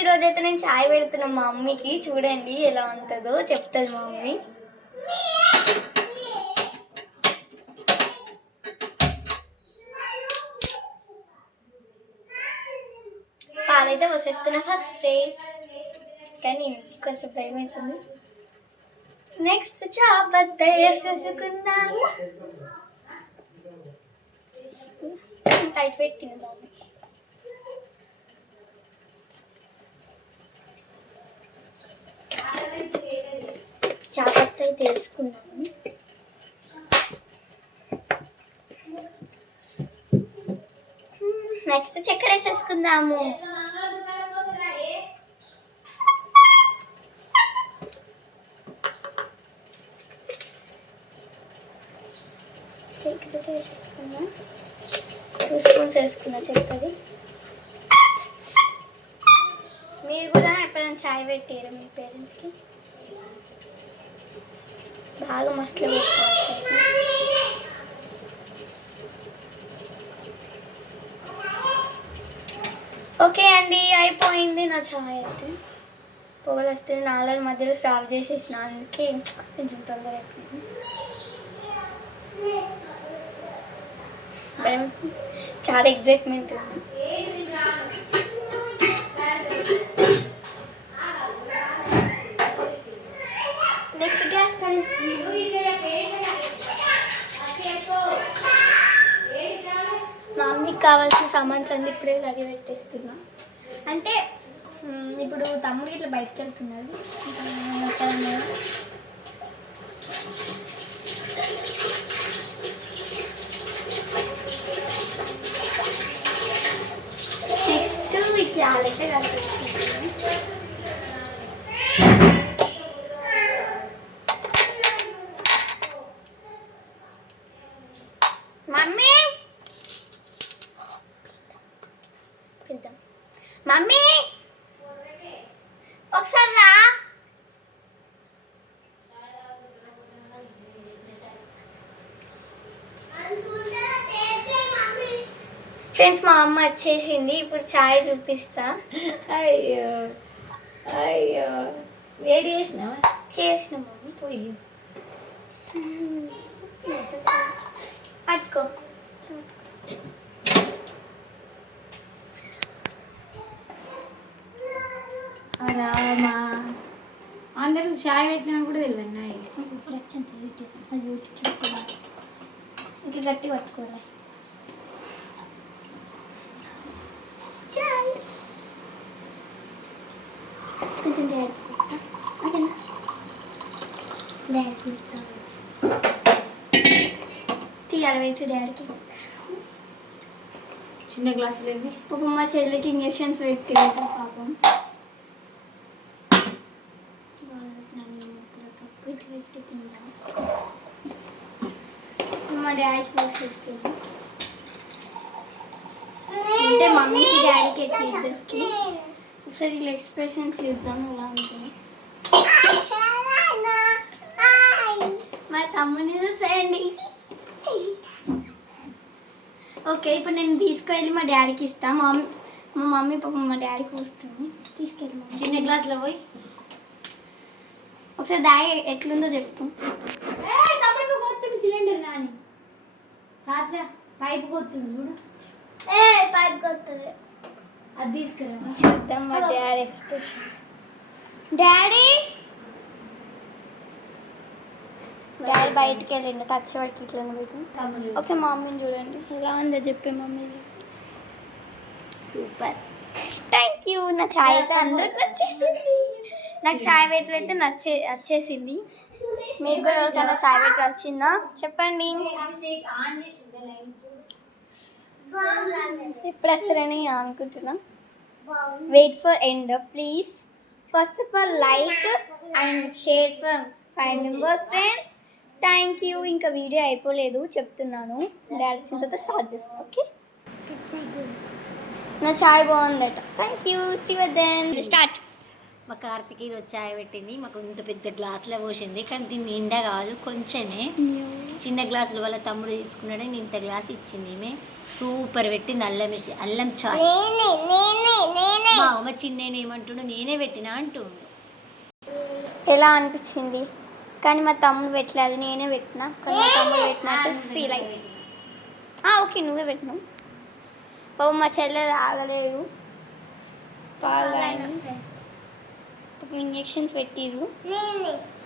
ఈరోజు అయితే నేను చాయ్ పెడుతున్నా మా మమ్మీకి. చూడండి ఎలా ఉంటుందో చెప్తుంది మా మమ్మీ. పాలైతే పోసేసుకున్నా ఫస్ట్, కానీ కొంచెం భయం అవుతుంది. నెక్స్ట్ చాపత్త వేసేసుకున్నాము. టైట్ పెట్టింది మమ్మీ. చాపత్త అయితే వేసుకున్నాము. నెక్స్ట్ చక్కెర వేసేసుకుందాము. చక్కెర వేసేసుకున్నా. 2 స్పూన్స్ వేసుకున్నా చక్కెర. మీరు కూడా ఎప్పుడైనా చాయ్ పెట్టారు మీ పేరెంట్స్కి? బాగా మస్తు పెట్టుకోవాలి. ఓకే అండి, అయిపోయింది నా చాయ్ అయితే. పొగలు వస్తుంది, 4 మధ్యలో స్టాప్ చేసేసిన, అందుకే కొంచెం తొందర అయిపోయింది. చాలా ఎగ్జైట్మెంట్ ఉంది. Next gas connection. మా మమ్మీకి కావాల్సిన సామాన్స్ అన్ని ఇప్పుడే రెడీ పెట్టేస్తున్నా. అంటే ఇప్పుడు తమ్ముడు ఇట్లా బయటకు వెళ్తున్నాడు. నెక్స్ట్ ఇది ఆలైతే కలిపేసుకుంటాను. మమ్మీ మమ్మీ ఒకసారి రా. ఫ్రెండ్స్, మా అమ్మ వచ్చేసింది. ఇప్పుడు చాయ్ చూపిస్తా. అయ్యో అయ్యో, వేడి చేసిన మమ్మీ. పోయి పట్టుకో. రామా, అందరికి చాయ్ పెట్టినా కూడా తెలియదు. ఇంకా గట్టి పట్టుకోలే. చాయ్ కొంచెం డాడీ తీయాలి. వెయిట్ డాడీకి చిన్న గ్లాసులు ఇవి. పాపం మా చెల్లికి ఇంజెక్షన్స్ పెట్టారు పాపం. మా డాడీకి పోసేస్తుంది. అంటే మమ్మీకి డాడీకి ఎట్లా ఇద్దరికి. ఒకసారి ఇలా ఎక్స్ప్రెషన్స్ ఇద్దాం ఎలా ఉంటుంది. మా తమ్ముని చూసేయండి. ఓకే, ఇప్పుడు నేను తీసుకెళ్ళి మా డాడీకి ఇస్తాను. మా మమ్మీ పాపం మా డాడీకి వస్తుంది. తీసుకెళ్ళి చిన్న గ్లాసులో పోయి ఒకసారి దాయి ఎట్లుందో చెప్పు. సిలిండర్ నాని శాస్త్ర పైపు కొత్తుంది చూడు. పైప్ కొత్తది, అది తీసుకురా. చూద్దాం మా డాడీ ఎక్స్ప్రెషన్. డాడీ బయటికి వెళ్ళండి. టచ్ పట్టి ఇట్లా ఒకసారి మా మమ్మీని చూడండి ఎలా ఉందో చెప్పే. మమ్మీని సూపర్, థ్యాంక్ యూ. నా చాయ్ అయితే అందరికి నచ్చేసింది. నాకు చాయ్ వెయిటర్ అయితే వచ్చేసింది. మీకు కూడా ఎవరికైనా చాయ్ వెయిటర్ వచ్చిందా చెప్పండి. ఇప్పుడు వస్తారని అనుకుంటున్నా. Wait for end please. First of all like and share for 5 members friends. Thank you. ఇంకా వీడియో అయిపోలేదు చెప్తున్నాను. డాడీ తర్వాత స్టార్ట్ చేస్తాను. ఓకే, నా చాయ్ బాగుందట. Thank you. Then start. మా కార్తిక్ ఈరోజు చాయ్ పెట్టింది. మాకు ఇంత పెద్ద గ్లాసులో పోసింది, కానీ దీన్ని నిండా కాదు, కొంచెమే. చిన్న గ్లాసుల వల్ల తమ్ముడు తీసుకున్నాడని ఇంత గ్లాస్ ఇచ్చింది. ఈమె సూపర్ పెట్టింది. అల్లం చాయ్ మా చిన్న ఏమంటుండు నేనే పెట్టినా అంటుండు. ఎలా అనిపించింది? కానీ మా తమ్ముడు పెట్టలేదు, నేనే పెట్టినా. కానీ మా తమ్ముడు పెట్టినట్టు ఫీల్ అయ్యి ఓకే నువ్వే పెట్టినావు. బాబు మా చెల్లె ఆగలేదు, పాలు ఇంజెక్షన్స్ పెట్టిర్రు.